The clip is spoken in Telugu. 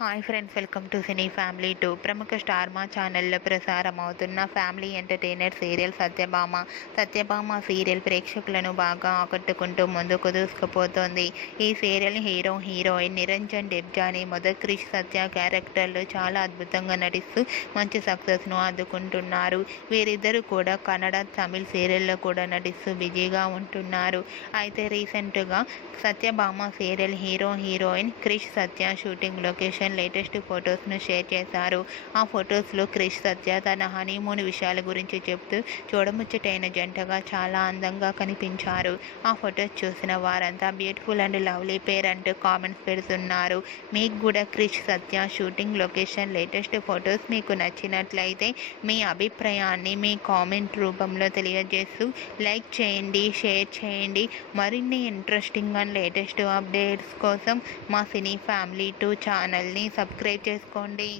Hi friends, welcome to cine family 2. ప్రముఖ స్టార్ మా ఛానల్లో ప్రసారం అవుతున్న family entertainer serial Satyabhama serial ప్రేక్షకులను బాగా ఆకట్టుకుంటూ ముందుకు దూసుకుపోతోంది. ఈ సీరియల్ హీరోయిన్ నిరంజన్ డెబ్జాని మొదటి క్రిష్ సత్య క్యారెక్టర్లో చాలా అద్భుతంగా నటిస్తూ మంచి సక్సెస్ను అందుకుంటున్నారు. వీరిద్దరూ కూడా కన్నడ, తమిళ్ సీరియల్లో కూడా నటిస్తూ బిజీగా ఉంటున్నారు. అయితే రీసెంట్గా సత్యభామ సీరియల్ హీరోయిన్ క్రిష్ సత్య షూటింగ్ లొకేషన్ లేటెస్ట్ ఫొటోస్ను షేర్ చేశారు. ఆ ఫొటోస్లో క్రిష్ సత్య తన హనీమూన్ విషయాల గురించి చెప్తూ చూడముచ్చటైన జంటగా చాలా అందంగా కనిపించారు. ఆ ఫొటోస్ చూసిన వారంతా బ్యూటిఫుల్ అండ్ లవ్లీ పేర్ అంటూ కామెంట్స్ పెడుతున్నారు. మీకు కూడా క్రిష్ సత్య షూటింగ్ లొకేషన్ లేటెస్ట్ ఫొటోస్ మీకు నచ్చినట్లయితే మీ అభిప్రాయాన్ని మీ కామెంట్ రూపంలో తెలియజేస్తూ లైక్ చేయండి, షేర్ చేయండి. మరిన్ని ఇంట్రెస్టింగ్ అండ్ లేటెస్ట్ అప్డేట్స్ కోసం మా సినీ ఫ్యామిలీ 2 ఛానల్ని సబ్స్క్రైబ్ చేసుకోండి.